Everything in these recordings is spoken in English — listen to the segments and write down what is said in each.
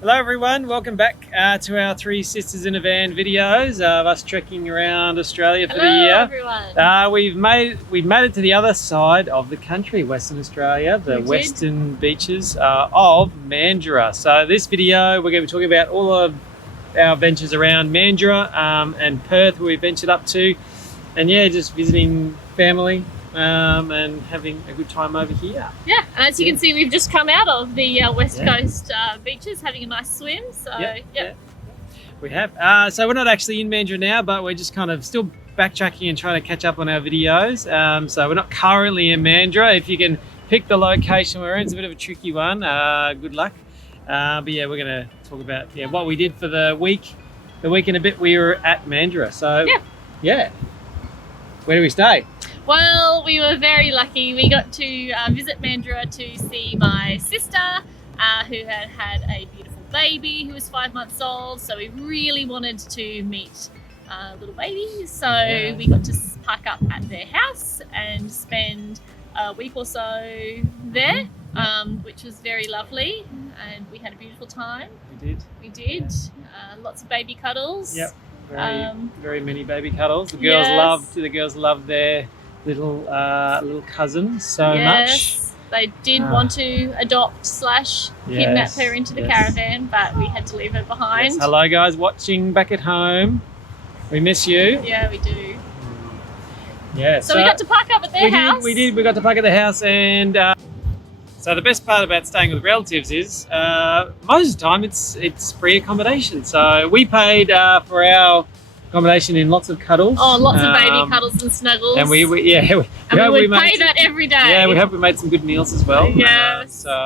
Hello everyone, welcome back to our Three Sisters in a Van videos of us trekking around Australia for the year. Everyone. We've made it to the other side of the country, Western Australia, the western beaches of Mandurah. So this video we're going to be talking about all of our adventures around Mandurah and Perth, where we ventured up to, and yeah, just visiting family and having a good time over here. Yeah, and as you can see, we've just come out of the West Coast beaches, having a nice swim. So yeah. We have. So we're not actually in Mandurah now, but we're just kind of still backtracking and trying to catch up on our videos. So we're not currently in Mandurah. If you can pick the location we're in, it's a bit of a tricky one. Good luck. But yeah, we're going to talk about what we did for the week. The week and a bit we were at Mandurah. So yeah. Where do we stay? Well, we were very lucky. We got to visit Mandurah to see my sister, who had a beautiful baby who was 5 months old. So we really wanted to meet little baby. So we got to park up at their house and spend a week or so there, which was very lovely. And we had a beautiful time. We did. Lots of baby cuddles. Yep. Very many baby cuddles. The girls loved their little cousin so much. They did want to adopt/kidnap her into the caravan, but we had to leave her behind. Yes. Hello guys watching back at home. We miss you. Yeah, we do. Yeah. So we got to park up at their house. We got to park at the house, and so the best part about staying with relatives is most of the time it's free accommodation. So we paid for our accommodation in lots of cuddles. Oh, lots of baby cuddles and snuggles. And we would pay that every day. Yeah, we hope we made some good meals as well. Yes. So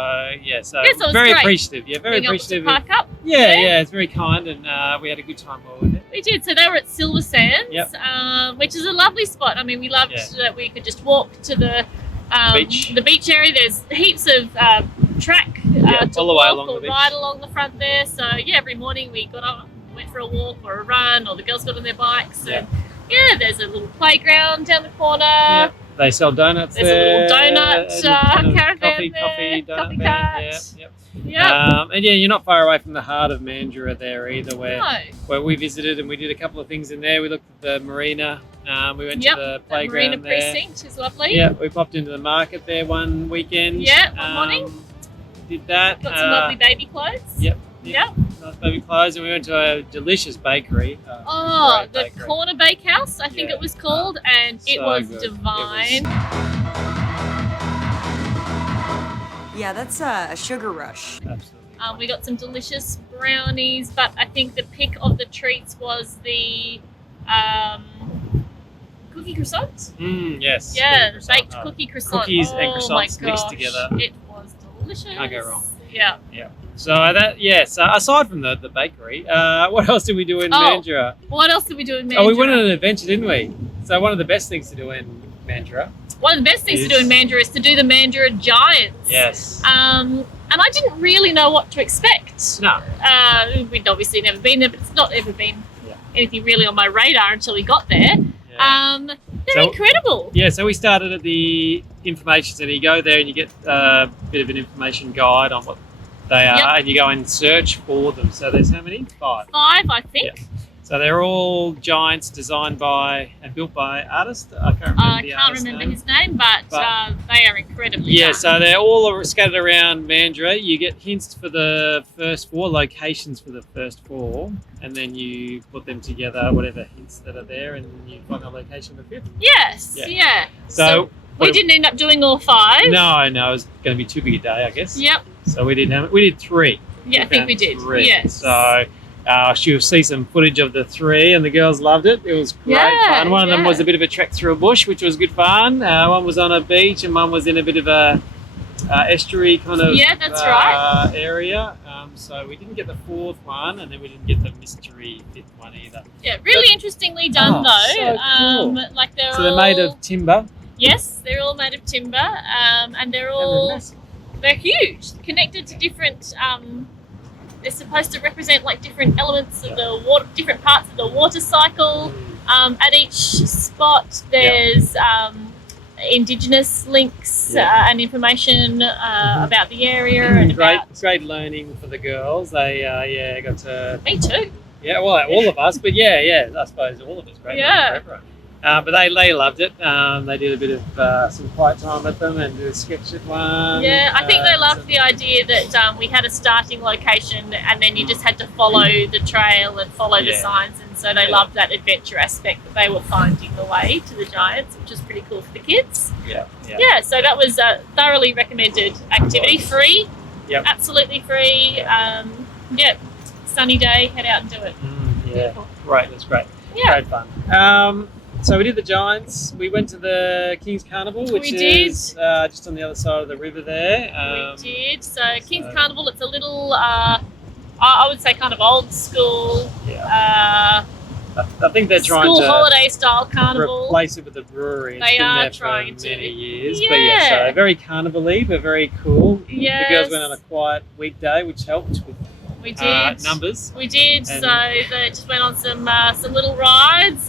very appreciative. Yeah, very appreciative. To park up. Yeah, it's very kind, and we had a good time while we were there. We did. So they were at Silver Sands, which is a lovely spot. I mean, we loved that we could just walk to the beach area. There's heaps of track to all the way along or the beach. ride along the front there. So yeah, every morning we got up, went for a walk or a run, or the girls got on their bikes. And there's a little playground down the corner. Yeah. They sell donuts there. There's a little donut caravan coffee donut cart. And you're not far away from the heart of Mandurah there either, where we visited, and we did a couple of things in there. We looked at the marina. We went to the playground marina precinct is lovely. Yeah, we popped into the market there one weekend. Yeah, one morning. Did that. Got some lovely baby clothes. Yep. Nice baby clothes, and we went to a delicious bakery. The Corner Bakehouse, I think it was called, and it was divine. Yeah, that's a sugar rush. Absolutely. We got some delicious brownies, but I think the pick of the treats was the cookie croissants. Yes. Yeah, baked cookie croissants. Cookies and croissants mixed together. It was delicious. Can't go wrong. Yeah. So so aside from the bakery, what else did we do in Mandurah? What else did we do in Mandurah? Oh, we went on an adventure, didn't we? So one of the best things to do in Mandurah. One of the best things to do in Mandurah is to do the Mandurah Giants. Yes. And I didn't really know what to expect. No. We'd obviously never been there, but it's not ever been anything really on my radar until we got there. Yeah. They're incredible. Yeah, so we started at the information centre. You go there and you get a bit of an information guide on what they are, and you go and search for them. So there's how many? 5. 5, I think. Yeah. So they're all giants designed by and built by artists. I can't remember his name, but they are incredibly done. So they're all scattered around Mandurah. You get hints for the first 4, locations for the first 4, and then you put them together, whatever hints that are there, and you find the location for the 5th. Yes, So we didn't end up doing all 5. No, it was going to be too big a day, I guess. Yep. So we did 3. Yeah, I think we did. 3. Yes. So you'll see some footage of the 3, and the girls loved it. It was great fun. One of them was a bit of a trek through a bush, which was good fun. One was on a beach, and one was in a bit of a estuary kind of area. So we didn't get the 4th one, and then we didn't get the mystery 5th one either. Yeah, really interestingly done though. So cool. They're made of timber. Yes, they're all made of timber, and they're huge, connected to different. They're supposed to represent like different elements of the water, different parts of the water cycle. At each spot, there's Indigenous links and information about the area. And great learning for the girls. They got to. Me too. Yeah, well, all of us, but I suppose all of us. Great learning for everyone. But they loved it. They did a bit of some quiet time with them and did a sketch at one. Yeah, I think they loved the idea that we had a starting location and then you just had to follow the trail and follow the signs, and so they loved that adventure aspect that they were finding the way to the Giants, which was pretty cool for the kids. Yeah, so that was a thoroughly recommended activity. Free, absolutely free. Sunny day, head out and do it. Beautiful. Right, that's great. Yeah. Great fun. So we did the Giants. We went to the King's Carnival, which is just on the other side of the river there. We did. So King's Carnival, it's a little, I would say kind of old school. I think they're trying to holiday style carnival. Replace it with a brewery. It's they been are there trying for to. many years. Yeah. But so very carnival-y, but very cool. Yes. The girls went on a quiet weekday, which helped with we did. Numbers. We did. So they just went on some little rides.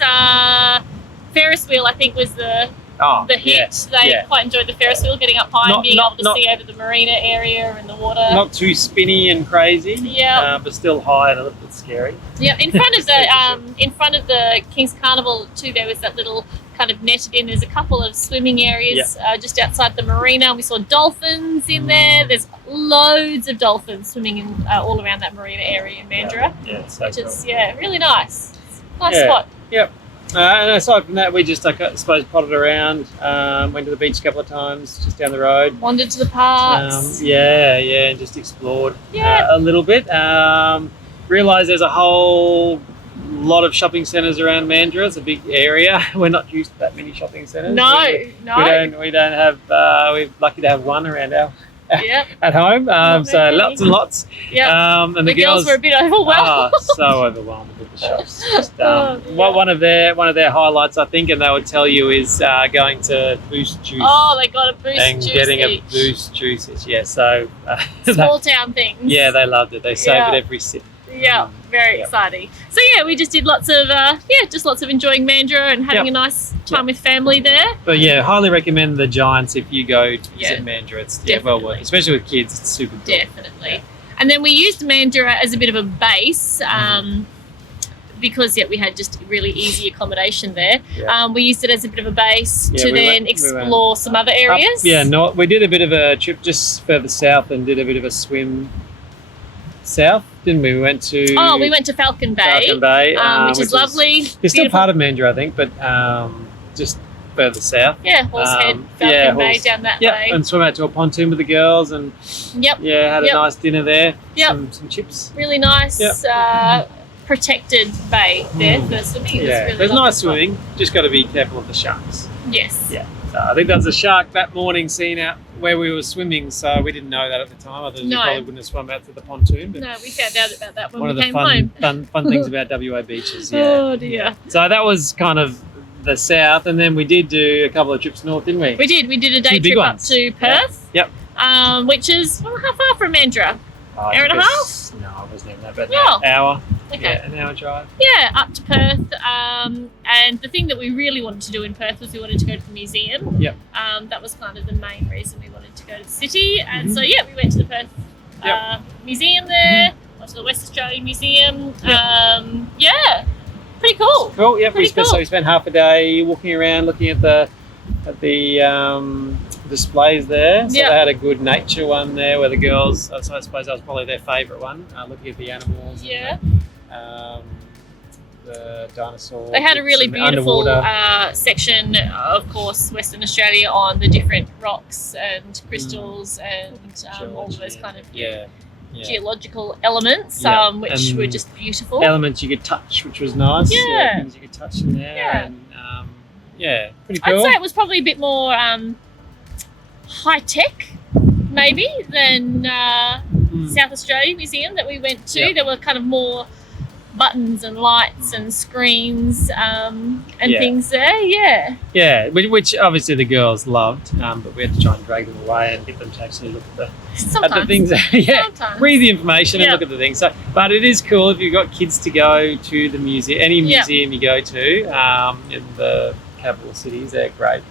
Ferris wheel, I think, was the hit. They quite enjoyed the Ferris wheel, getting up high and being able to see over the marina area and the water. Not too spinny and crazy. But still high and a little bit scary. Yeah, in front of the King's Carnival too, there was that little kind of netted in. There's a couple of swimming areas just outside the marina. We saw dolphins in there. There's loads of dolphins swimming in all around that marina area in Mandurah. Which is really nice. Nice spot. Yep. And aside from that, we just, I suppose, potted around, went to the beach a couple of times, just down the road. Wandered to the parks. And just explored a little bit. Realised there's a whole lot of shopping centres around Mandurah. It's a big area. We're not used to that many shopping centres. No. We don't have, we're lucky to have one around at home. So lots and lots. And the girls were a bit overwhelmed. So overwhelmed with the shops. Just, one of their highlights, I think, and they would tell you, is going to Boost Juice. Oh, they got a Boost and Juice getting each. a Boost Juice. So small town things. Yeah, they loved it. They saved it every sip. Yeah, very exciting. So we just did lots of enjoying Mandurah and having a nice time with family there. But highly recommend the Giants if you go to visit Mandurah. It's well worth it, especially with kids. It's super cool. Definitely. And then we used Mandurah as a bit of a base because we had just really easy accommodation there. We used it as a bit of a base to then explore some other areas. We did a bit of a trip just further south and did a bit of a swim south, didn't we? We went to Falcon Bay, which is lovely. It's still part of Mandurah, I think, but just further south. Horsehead, Falcon Bay, down that way. And swim out to a pontoon with the girls and had a nice dinner there. Some chips. Really nice. Protected bay there for swimming. There's nice swimming. Just got to be careful of the sharks. Yes. Yeah. So I think there was a shark that morning seen out where we were swimming, so we didn't know that at the time. Otherwise, we probably wouldn't have swum out to the pontoon. But no, we found out about that when we came home. One of the fun things about WA beaches. Oh dear. So that was kind of the south, and then we did do a couple of trips north, didn't we? We did. We did a day trip up to Perth. Which is how far from Mandurah? Hour and a half? No, it wasn't even that, but an hour. Okay. Yeah, an hour drive. Yeah, up to Perth. And the thing that we really wanted to do in Perth was we wanted to go to the museum. That was kind of the main reason we wanted to go to the city. And so, we went to the Perth museum there, went to the West Australian Museum. Pretty cool. Cool, So we spent half a day walking around, looking at the displays there. So they had a good nature one there where the girls, I suppose that was probably their favourite one, looking at the animals. The dinosaurs. They had a really beautiful section, of course, Western Australia, on the different rocks and crystals and all of those kind of geological elements, which were just beautiful. Elements you could touch, which was nice. Things you could touch in there. And, pretty cool. I'd say it was probably a bit more high tech, maybe, than South Australia Museum that we went to. There were kind of more buttons and lights and screens and things there. Which obviously the girls loved, but we had to try and drag them away and get them to actually look at the things. Read the information and look at the things. So, but it is cool if you've got kids to go to the museum. Any museum you go to in the capital cities, they're great.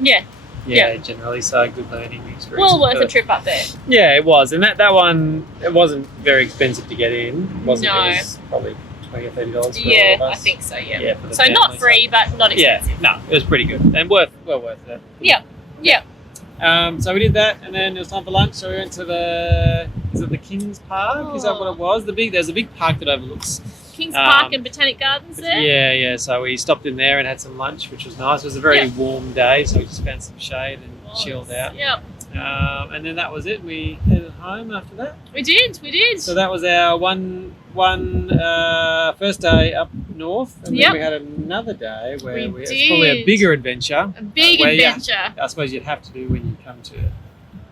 Yeah, generally, so good learning experience. Well worth a trip up there. Yeah, it was, and that one, it wasn't very expensive to get in, wasn't it? No. It was probably $20 or $30 for all of Yeah, us. I think so. Yeah. Yeah, for the So family, not free, but not expensive. Yeah, no, it was pretty good and well worth it. Yeah. So we did that, and then it was time for lunch. So we went to is it the King's Park? Is that what it was? There's a big park that overlooks King's Park and Botanic Gardens there. Yeah. So we stopped in there and had some lunch, which was nice. It was a very warm day, so we just found some shade and chilled out. Yep. And then that was it. We headed home after that. We did. So that was our one first day up north, and then we had another day where it's probably a bigger adventure. A big adventure. I suppose you'd have to do when you come to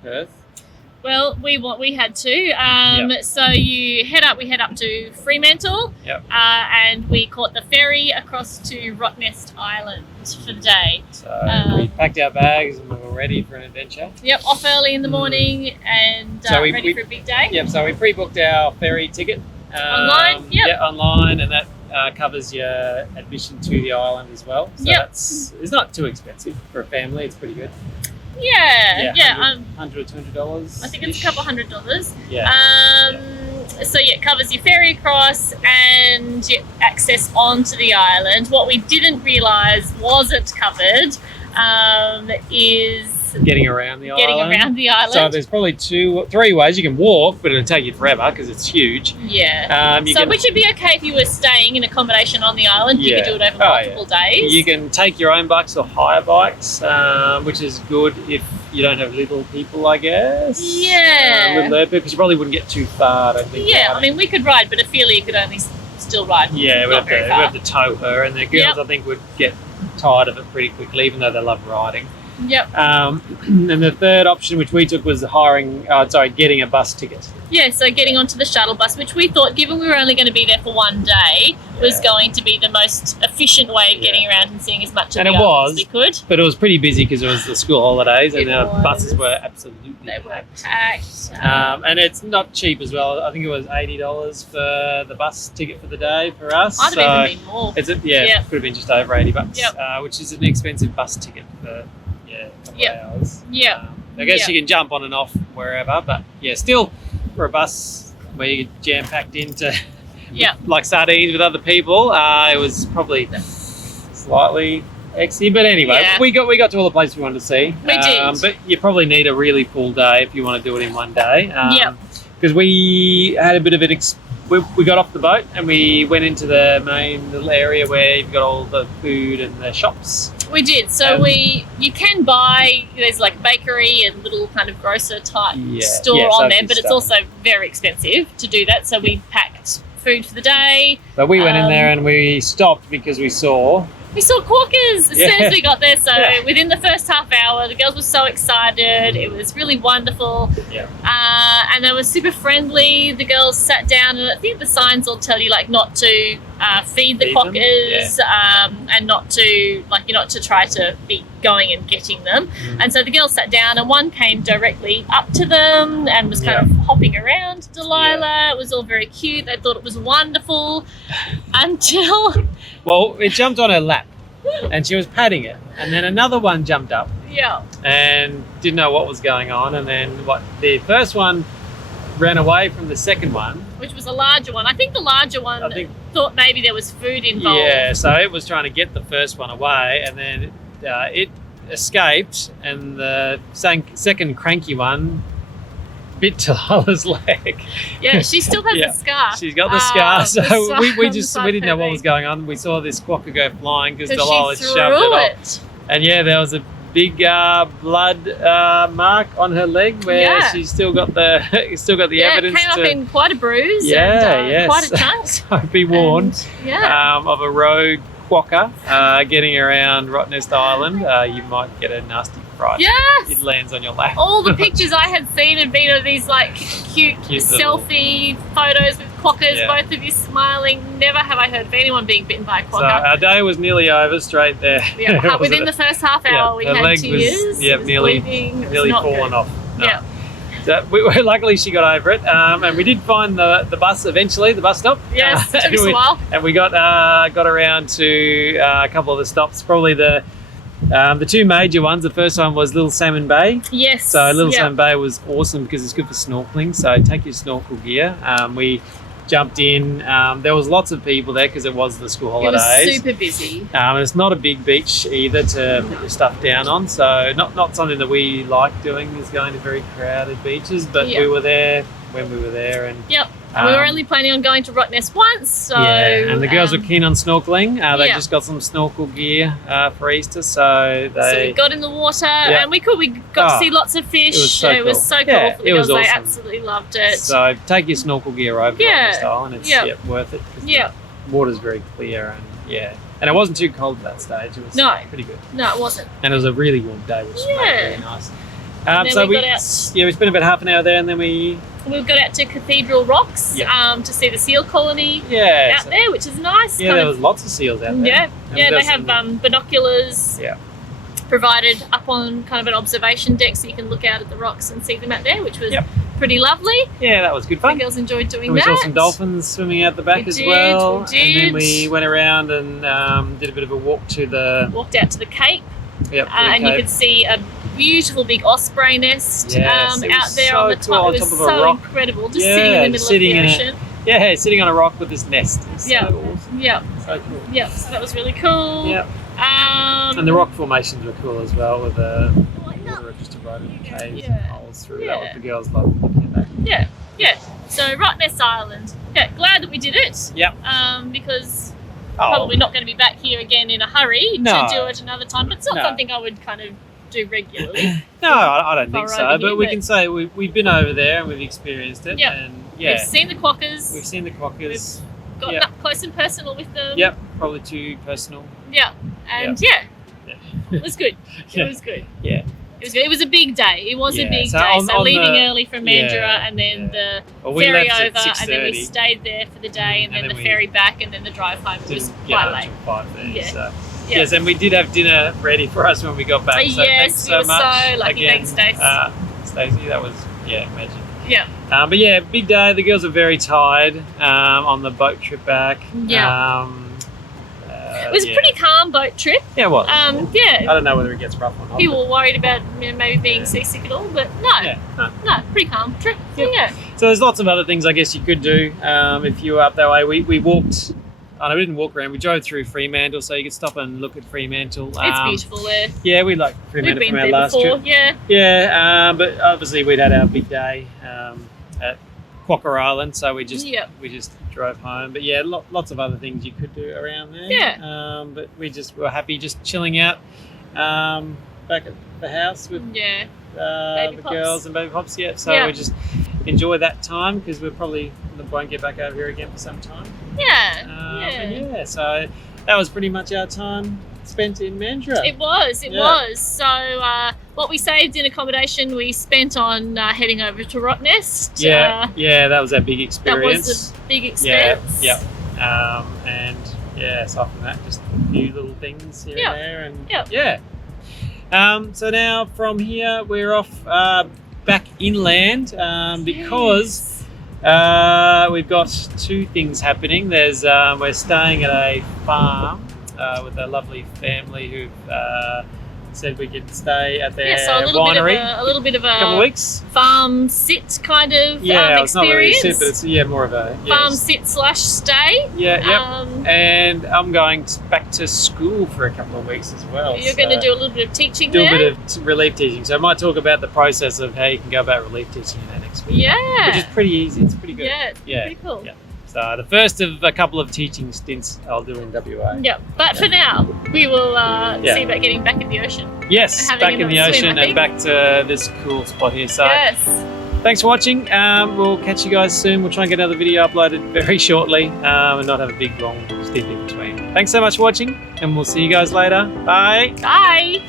Perth. Well, we had to. So we head up to Fremantle. Yep. And we caught the ferry across to Rottnest Island for the day. So we packed our bags and we were ready for an adventure. Yep, off early in the morning and ready for a big day. Yep, so we pre-booked our ferry ticket. Online? Yep. Yeah, online, and that covers your admission to the island as well. So it's not too expensive for a family, it's pretty good. Yeah. $100 or $200. I think it's a couple $100. Yeah. So it covers your ferry across and your access onto the island. What we didn't realise wasn't covered is getting around the island. So there's probably 3 ways. You can walk, but it'll take you forever because it's huge. Yeah. Which would be okay if you were staying in accommodation on the island. You could do it over multiple days. You can take your own bikes or hire bikes, which is good if you don't have little people, I guess. Yeah. Because you probably wouldn't get too far, I don't think. Yeah, I mean, we could ride, but Ophelia could only still ride. Yeah, we have to tow her, and the girls, I think, would get tired of it pretty quickly, even though they love riding. Yep. And the third option, which we took, was getting a bus ticket. Yeah, so getting onto the shuttle bus, which we thought, given we were only going to be there for one day, was going to be the most efficient way of getting around and seeing as much of the island as we could. But it was pretty busy because it was the school holidays, and the buses were absolutely packed. And it's not cheap as well. I think it was $80 for the bus ticket for the day for us. Might have even been more. It could have been just over $80, which is an expensive bus ticket for a couple of hours. I guess you can jump on and off wherever, but still for a bus where you get jam packed into like sardines with other people, it was probably slightly exy. But anyway, we got to all the places we wanted to see. We did. But you probably need a really full day if you want to do it in one day. Because we had a bit of an we got off the boat and we went into the main little area where you've got all the food and the shops. We did. So you can buy, there's like a bakery and little kind of grocer type store on there, but it's also very expensive to do that. So we packed food for the day. But we went in there and we stopped because we saw quokkas as soon as we got there. So within the first half hour, the girls were so excited. It was really wonderful. And they were super friendly. The girls sat down, and I think the signs will tell you like not to feed the quokkas and not to try to be going and getting them. And so the girls sat down, and one came directly up to them and was kind of hopping around Delilah. It was all very cute. They thought it was wonderful until... Well, it jumped on her lap and she was patting it, and then another one jumped up and didn't know what was going on, and then the first one ran away from the second one, which was a larger one. I think the larger one thought maybe there was food involved. So it was trying to get the first one away, and then it escaped, and the second cranky one bit Delilah's leg. Yeah, she still has the scar. She's got the scar. So we didn't know what was going on. We saw this quokka go flying because Delilah shoved it off. And there was a big blood mark on her leg where she's still got the evidence. It came up in quite a bruise. Quite a chunk. So be warned of a rogue quokka getting around Rottnest Island. You might get a nasty fright. Yes. It lands on your lap. All the pictures I had seen had been of these like cute selfie photos with quokkas, both of you smiling. Never have I heard of anyone being bitten by a quokka. So our day was nearly over straight there. Within the first half hour we had tears. Nearly fallen off. No. So luckily she got over it, and we did find the bus eventually, the bus stop. Yes, took us a while. And we got around to a couple of the stops, probably the The two major ones, the first one was Little Salmon Bay. Yes. So Little Salmon Bay was awesome because it's good for snorkeling. So take your snorkel gear. We jumped in. There was lots of people there because it was the school holidays. It was super busy. And it's not a big beach either to put your stuff down on. So not something that we like doing is going to very crowded beaches. But we were there when we were there. And And we were only planning on going to Rottnest once, so... Yeah, and the girls were keen on snorkeling. They just got some snorkel gear for Easter, so they... So we got in the water, and we got to see lots of fish. It was so cool for the girls. They absolutely loved it. So take your snorkel gear over to Rottnest Island. It's worth it. Yeah. The water's very clear, and and it wasn't too cold at that stage. It was pretty good. No, it wasn't. And it was a really warm day, which was really nice. So we spent about half an hour there, and then we got out to Cathedral Rocks to see the seal colony out there, which is nice. Yeah, there was lots of seals out there. Yeah, they have binoculars provided up on kind of an observation deck, so you can look out at the rocks and see them out there, which was pretty lovely. Yeah, that was good fun. The girls enjoyed doing and we saw some dolphins swimming out the back as well. We did. And then we went around and did a bit of a walk to walked out to the Cape. Yep, and you could see a beautiful big osprey nest out there on the top. It was so incredible, just sitting in the middle of the ocean. Sitting on a rock with this nest. So awesome. So cool. Yeah, so that was really cool. Yeah. And the rock formations were cool as well, with the water just eroding the caves and holes through. That was the girls loved looking at that. Yeah. So Rottnest Island. Yeah, glad that we did it. Yep. Because probably not going to be back here again in a hurry to do it another time. But it's not something I would kind of do regularly. No, I don't think so. But we can say we've been over there and we've experienced it. Yep. And we've seen the quokkas. We've seen the quokkas. We've gotten up close and personal with them. Yep, probably too personal. Yeah, and it was good. It was good. Yeah. It was good. It was a big day. It was a big day. So leaving early from Mandurah and then the ferry over, and then we stayed there for the day, and then the ferry back, and then the drive home. It was quite late. 5:30. So. Yes, and we did have dinner ready for us when we got back. So thanks so much. So lucky. Again, thanks, Stacey. That was magic. Yeah. But big day. The girls were very tired on the boat trip back. Yeah. It was a pretty calm boat trip. Yeah, it was. I don't know whether it gets rough or not. People were worried about maybe being seasick at all, but no, pretty calm trip. Yeah. So there's lots of other things I guess you could do if you were up that way. We walked. We didn't walk around. We drove through Fremantle, so you could stop and look at Fremantle. It's beautiful there. Yeah, we like Fremantle from our last trip. Yeah. Yeah, but obviously we'd had our big day at Quokka Island, so we just drove home. But lots of other things you could do around there. Yeah. But we were happy just chilling out back at the house with the girls and baby pops. Yeah, so we just enjoy that time because we probably won't get back over here again for some time. So that was pretty much our time spent in Mandurah. It was. So what we saved in accommodation, we spent on heading over to Rottnest. That was our big experience. That was a big expense. Aside from that, just a few little things here and there, and so now from here we're off back inland because we've got two things happening. There's we're staying at a farm with a lovely family who've said we could stay at their winery. A little bit of a couple of weeks. Farm sit kind of experience. It's not really sit, but it's more of a farm sit / stay. And I'm going back to school for a couple of weeks as well. You're going to do a little bit of teaching a bit of relief teaching. So I might talk about the process of how you can go about relief teaching in that next week. Yeah. Which is pretty easy. It's pretty good. Yeah, it's pretty cool. Yeah. So the first of a couple of teaching stints I'll do in WA. Yeah, but for now, we will see about getting back in the ocean. Yes, back in the ocean and back to this cool spot here. So thanks for watching. We'll catch you guys soon. We'll try and get another video uploaded very shortly and not have a big long stint in between. Thanks so much for watching and we'll see you guys later. Bye. Bye.